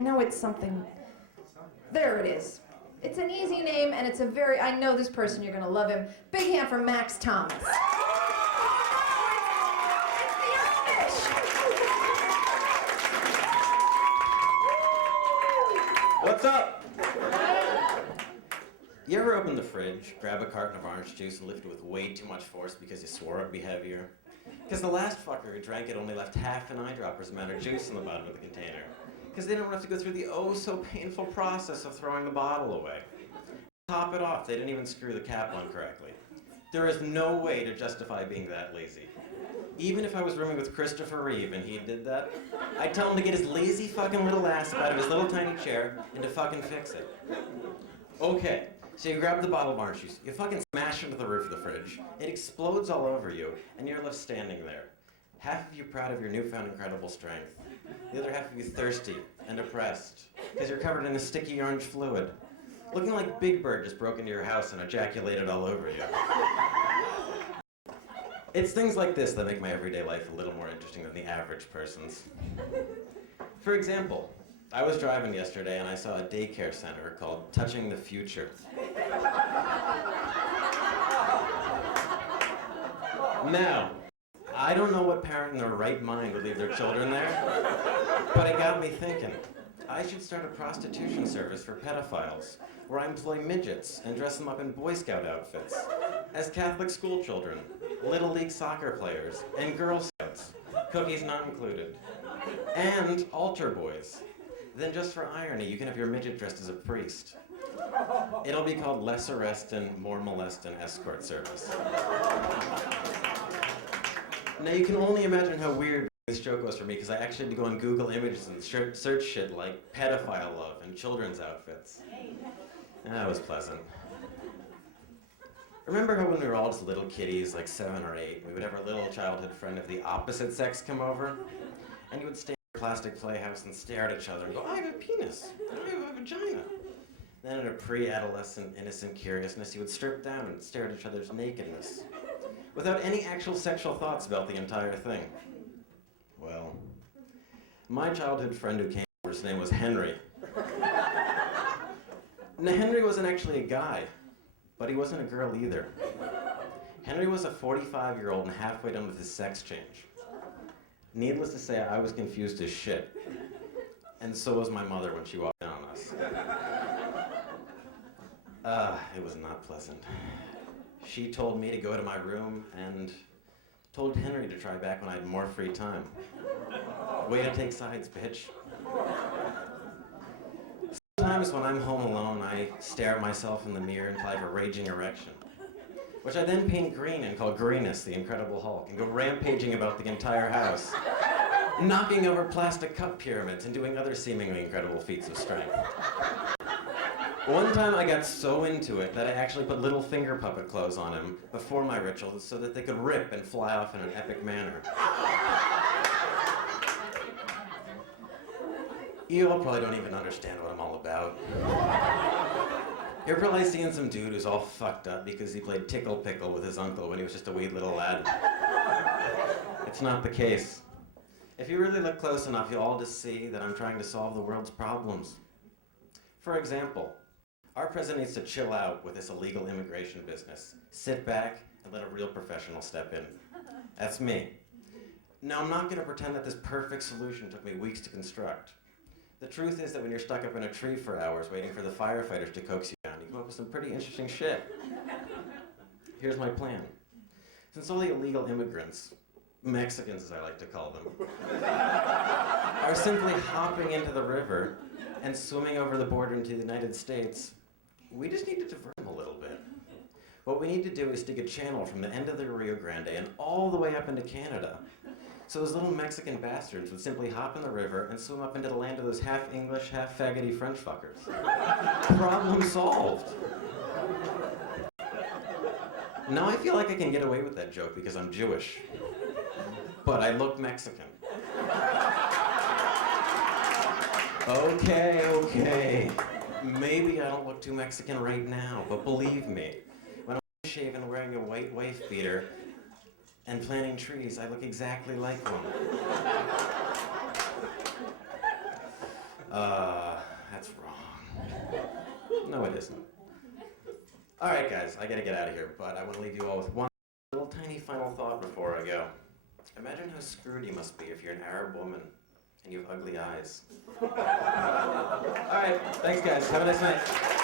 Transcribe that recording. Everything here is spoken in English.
I know it's something. There it is. It's an easy name, and it's a very. I know this person. You're gonna love him. Big hand for Max Thomas. It's the Amish. What's up? You ever open the fridge, grab a carton of orange juice, and lift it with way too much force because you swore it'd be heavier? Because the last fucker who drank it only left half an eyedropper's amount of juice in the bottom of the container. Because they don't have to go through the oh-so-painful process of throwing the bottle away. Top it off, they didn't even screw the cap on correctly. There is no way to justify being that lazy. Even if I was rooming with Christopher Reeve and he did that, I'd tell him to get his lazy fucking little ass out of his little tiny chair and to fucking fix it. Okay, so you grab the bottle of orange juice, you fucking smash it into the roof of the fridge, it explodes all over you, and you're left standing there. Half of you proud of your newfound incredible strength. The other half of you thirsty and depressed, because you're covered in a sticky orange fluid. Looking like Big Bird just broke into your house and ejaculated all over you. It's things like this that make my everyday life a little more interesting than the average person's. For example, I was driving yesterday and I saw a daycare center called Touching the Future. Now, I don't know what parent in their right mind would leave their children there, but it got me thinking. I should start a prostitution service for pedophiles, where I employ midgets and dress them up in Boy Scout outfits, as Catholic school children, Little League soccer players, and Girl Scouts, cookies not included, and altar boys. Then just for irony, you can have your midget dressed as a priest. It'll be called Less Arrest and More Molest and Escort Service. Now you can only imagine how weird this joke was for me because I actually had to go on Google Images and search shit like pedophile love and children's outfits. That was pleasant. Remember how when we were all just little kiddies, like 7 or 8, we would have our little childhood friend of the opposite sex come over? And you would stand in a plastic playhouse and stare at each other and go, I have a penis, I have a vagina. Then in a pre-adolescent, innocent curiousness, you would strip down and stare at each other's nakedness, without any actual sexual thoughts about the entire thing. Well, my childhood friend who came over, his name was Henry. Now, Henry wasn't actually a guy, but he wasn't a girl either. Henry was a 45-year-old and halfway done with his sex change. Needless to say, I was confused as shit. And so was my mother when she walked in on us. It was not pleasant. She told me to go to my room and told Henry to try back when I had more free time. Way to take sides, bitch. Sometimes when I'm home alone, I stare at myself in the mirror until I have a raging erection, which I then paint green and call Greenus, the Incredible Hulk, and go rampaging about the entire house, knocking over plastic cup pyramids and doing other seemingly incredible feats of strength. One time I got so into it that I actually put little finger puppet clothes on him before my rituals so that they could rip and fly off in an epic manner. You all probably don't even understand what I'm all about. You're probably seeing some dude who's all fucked up because he played Tickle Pickle with his uncle when he was just a wee little lad. It's not the case. If you really look close enough, you'll all just see that I'm trying to solve the world's problems. For example, our president needs to chill out with this illegal immigration business. Sit back and let a real professional step in. That's me. Now, I'm not going to pretend that this perfect solution took me weeks to construct. The truth is that when you're stuck up in a tree for hours waiting for the firefighters to coax you down, you come up with some pretty interesting shit. Here's my plan. Since all the illegal immigrants, Mexicans as I like to call them, are simply hopping into the river and swimming over the border into the United States, we just need to divert them a little bit. What we need to do is dig a channel from the end of the Rio Grande and all the way up into Canada. So those little Mexican bastards would simply hop in the river and swim up into the land of those half English, half faggoty French fuckers. Problem solved. Now I feel like I can get away with that joke because I'm Jewish. But I look Mexican. Okay. Maybe I don't look too Mexican right now, but believe me, when I'm shaven wearing a white wife beater and planting trees, I look exactly like one. That's wrong. No, it isn't. All right, guys, I gotta get out of here, but I want to leave you all with one little tiny final thought before I go. Imagine how screwed you must be if you're an Arab woman and you have ugly eyes. All right, thanks, guys. Have a nice night.